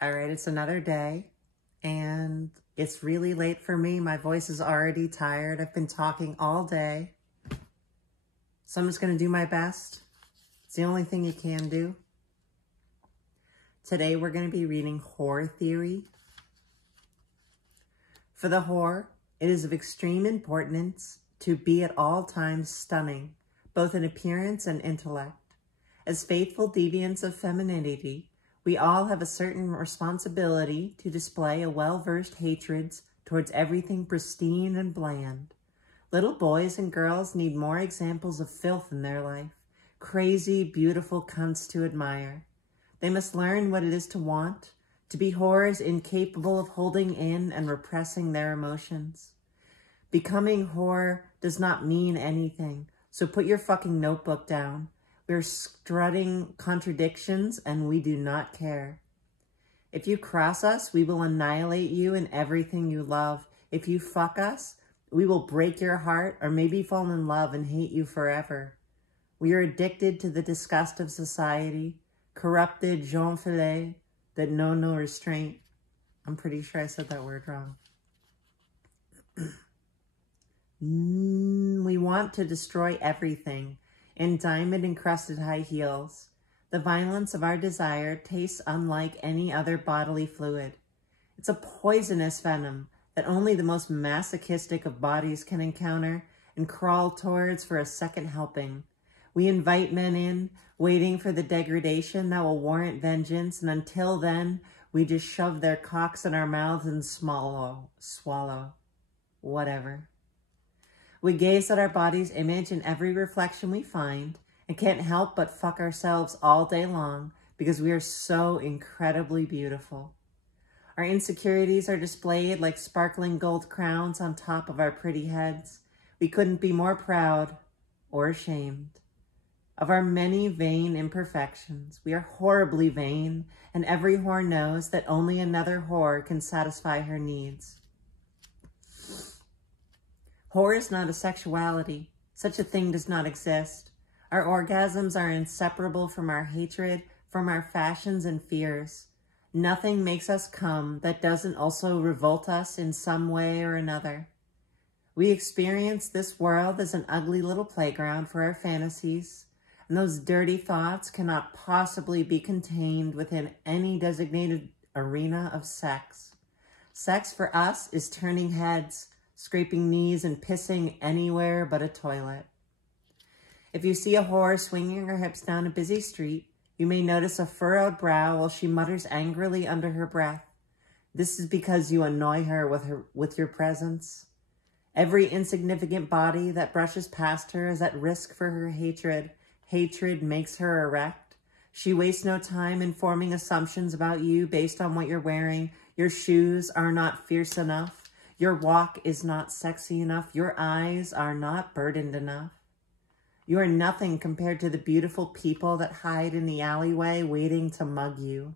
All right, it's another day, and it's really late for me. My voice is already tired. I've been talking all day, so I'm just going to do my best. It's the only thing you can do. Today, we're going to be reading Horror Theory. For the whore, it is of extreme importance to be at all times stunning, both in appearance and intellect. As faithful deviants of femininity, we all have a certain responsibility to display a well-versed hatred towards everything pristine and bland. Little boys and girls need more examples of filth in their life, crazy, beautiful cunts to admire. They must learn what it is to want, to be whores incapable of holding in and repressing their emotions. Becoming whore does not mean anything, so put your fucking notebook down. We're strutting contradictions and we do not care. If you cross us, we will annihilate you and everything you love. If you fuck us, we will break your heart or maybe fall in love and hate you forever. We are addicted to the disgust of society, corrupted gens filets that know no restraint. I'm pretty sure I said that word wrong. We want to destroy everything. In diamond-encrusted high heels, the violence of our desire tastes unlike any other bodily fluid. It's a poisonous venom that only the most masochistic of bodies can encounter and crawl towards for a second helping. We invite men in, waiting for the degradation that will warrant vengeance, and until then, we just shove their cocks in our mouths and swallow. Whatever. We gaze at our body's image in every reflection we find and can't help but fuck ourselves all day long because we are so incredibly beautiful. Our insecurities are displayed like sparkling gold crowns on top of our pretty heads. We couldn't be more proud or ashamed of our many vain imperfections. We are horribly vain, and every whore knows that only another whore can satisfy her needs. Whore is not a sexuality. Such a thing does not exist. Our orgasms are inseparable from our hatred, from our fashions and fears. Nothing makes us come that doesn't also revolt us in some way or another. We experience this world as an ugly little playground for our fantasies, and those dirty thoughts cannot possibly be contained within any designated arena of sex. Sex for us is turning heads, scraping knees, and pissing anywhere but a toilet. If you see a whore swinging her hips down a busy street, you may notice a furrowed brow while she mutters angrily under her breath. This is because you annoy her with your presence. Every insignificant body that brushes past her is at risk for her hatred. Hatred makes her erect. She wastes no time in forming assumptions about you based on what you're wearing. Your shoes are not fierce enough. Your walk is not sexy enough. Your eyes are not burdened enough. You are nothing compared to the beautiful people that hide in the alleyway waiting to mug you.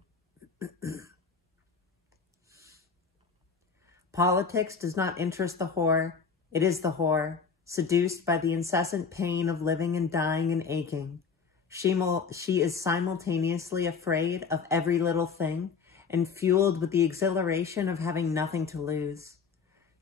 Politics does not interest the whore. It is the whore, seduced by the incessant pain of living and dying and aching. She is simultaneously afraid of every little thing and fueled with the exhilaration of having nothing to lose.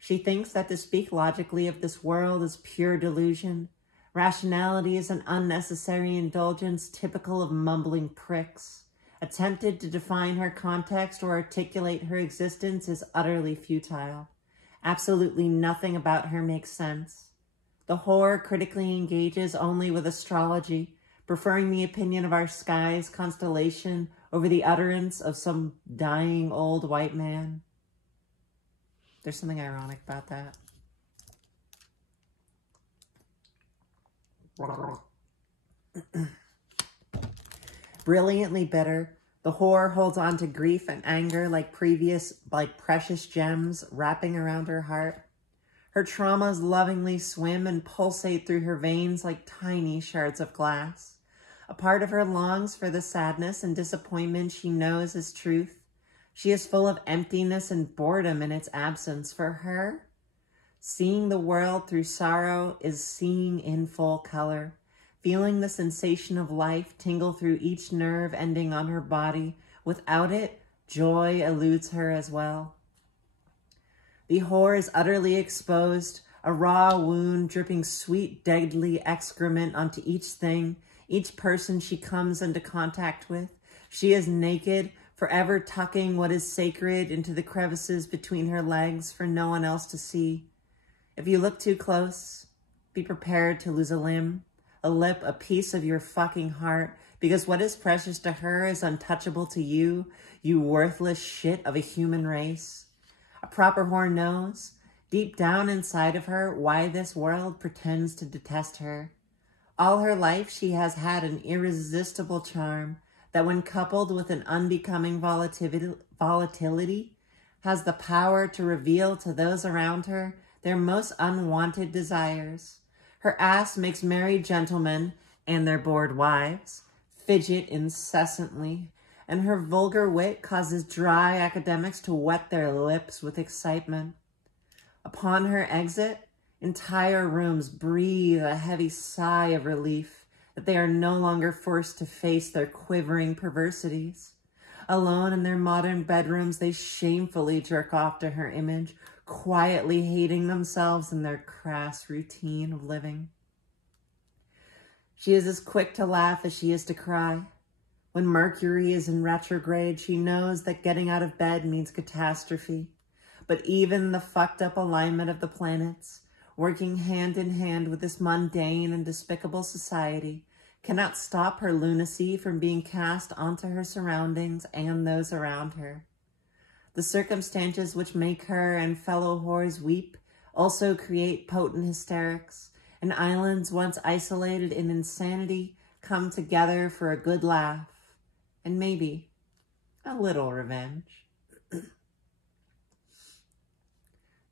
She thinks that to speak logically of this world is pure delusion. Rationality is an unnecessary indulgence typical of mumbling pricks. Attempted to define her context or articulate her existence is utterly futile. Absolutely nothing about her makes sense. The whore critically engages only with astrology, preferring the opinion of our sky's constellation over the utterance of some dying old white man. There's something ironic about that. Brilliantly bitter, the whore holds on to grief and anger like precious gems wrapping around her heart. Her traumas lovingly swim and pulsate through her veins like tiny shards of glass. A part of her longs for the sadness and disappointment she knows is truth. She is full of emptiness and boredom in its absence. For her, seeing the world through sorrow is seeing in full color. Feeling the sensation of life tingle through each nerve ending on her body. Without it, Joy eludes her as well. The whore is utterly exposed, a raw wound dripping sweet, deadly excrement onto each thing, each person she comes into contact with. She is naked, forever tucking what is sacred into the crevices between her legs for no one else to see. If you look too close, be prepared to lose a limb, a lip, a piece of your fucking heart, because what is precious to her is untouchable to you, you worthless shit of a human race. A proper whore knows, deep down inside of her, why this world pretends to detest her. All her life, she has had an irresistible charm that, when coupled with an unbecoming volatility, has the power to reveal to those around her their most unwanted desires. Her ass makes married gentlemen and their bored wives fidget incessantly, and her vulgar wit causes dry academics to wet their lips with excitement. Upon her exit, entire rooms breathe a heavy sigh of relief that they are no longer forced to face their quivering perversities. Alone in their modern bedrooms, they shamefully jerk off to her image, quietly hating themselves and their crass routine of living. She is as quick to laugh as she is to cry. When Mercury is in retrograde, she knows that getting out of bed means catastrophe. But even the fucked up alignment of the planets, working hand in hand with this mundane and despicable society, cannot stop her lunacy from being cast onto her surroundings and those around her. The circumstances which make her and fellow whores weep also create potent hysterics, and islands once isolated in insanity come together for a good laugh, and maybe a little revenge.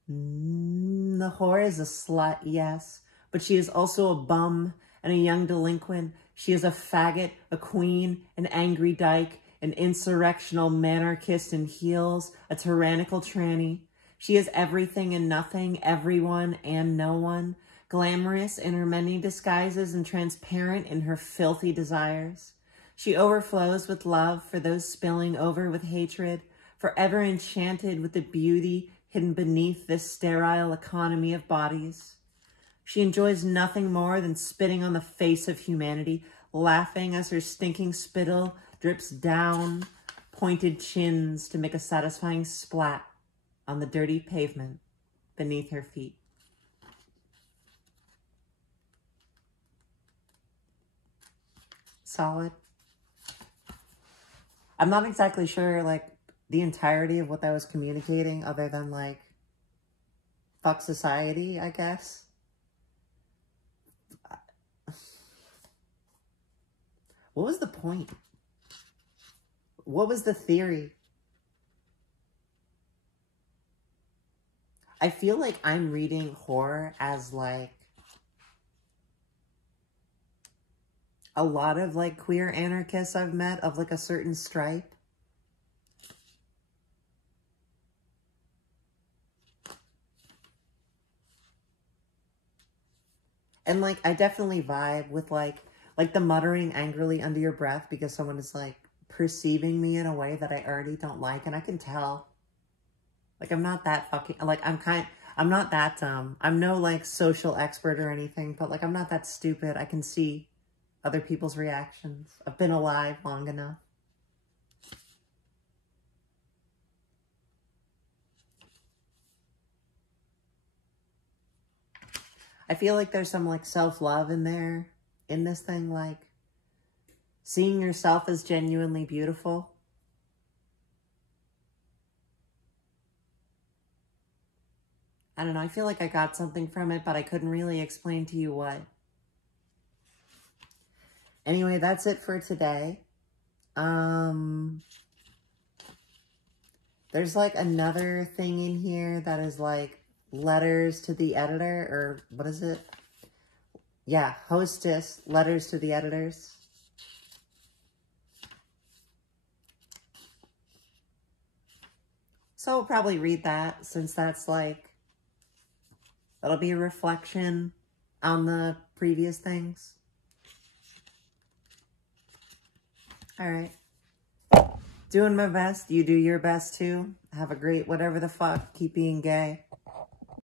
The whore is a slut, yes, but she is also a bum and a young delinquent. She is a faggot, a queen, an angry dyke, an insurrectional manarchist in heels, a tyrannical tranny. She is everything and nothing, everyone and no one, glamorous in her many disguises and transparent in her filthy desires. She overflows with love for those spilling over with hatred, forever enchanted with the beauty hidden beneath this sterile economy of bodies. She enjoys nothing more than spitting on the face of humanity, laughing as her stinking spittle drips down pointed chins to make a satisfying splat on the dirty pavement beneath her feet. Solid. I'm not exactly sure, like, the entirety of what that was communicating, other than, like, fuck society, I guess. What was the point? What was the theory? I feel like I'm reading horror as, like, a lot of, like, queer anarchists I've met of, like, a certain stripe. And, like, I definitely vibe with, like the muttering angrily under your breath because someone is, like, perceiving me in a way that I already don't like. And I can tell. Like, I'm not that fucking, like, I'm not that dumb. I'm no, like, social expert or anything, but, like, I'm not that stupid. I can see other people's reactions. I've been alive long enough. I feel like there's some, like, self-love in there, in this thing, like, seeing yourself as genuinely beautiful. I don't know, I feel like I got something from it, but I couldn't really explain to you what. Anyway, that's it for today. There's, like, another thing in here that is, like, letters to the editor, or what is it? Yeah, hostess, letters to the editors. So I'll probably read that, since that's, like, that'll be a reflection on the previous things. All right. Doing my best. You do your best too. Have a great whatever the fuck. Keep being gay.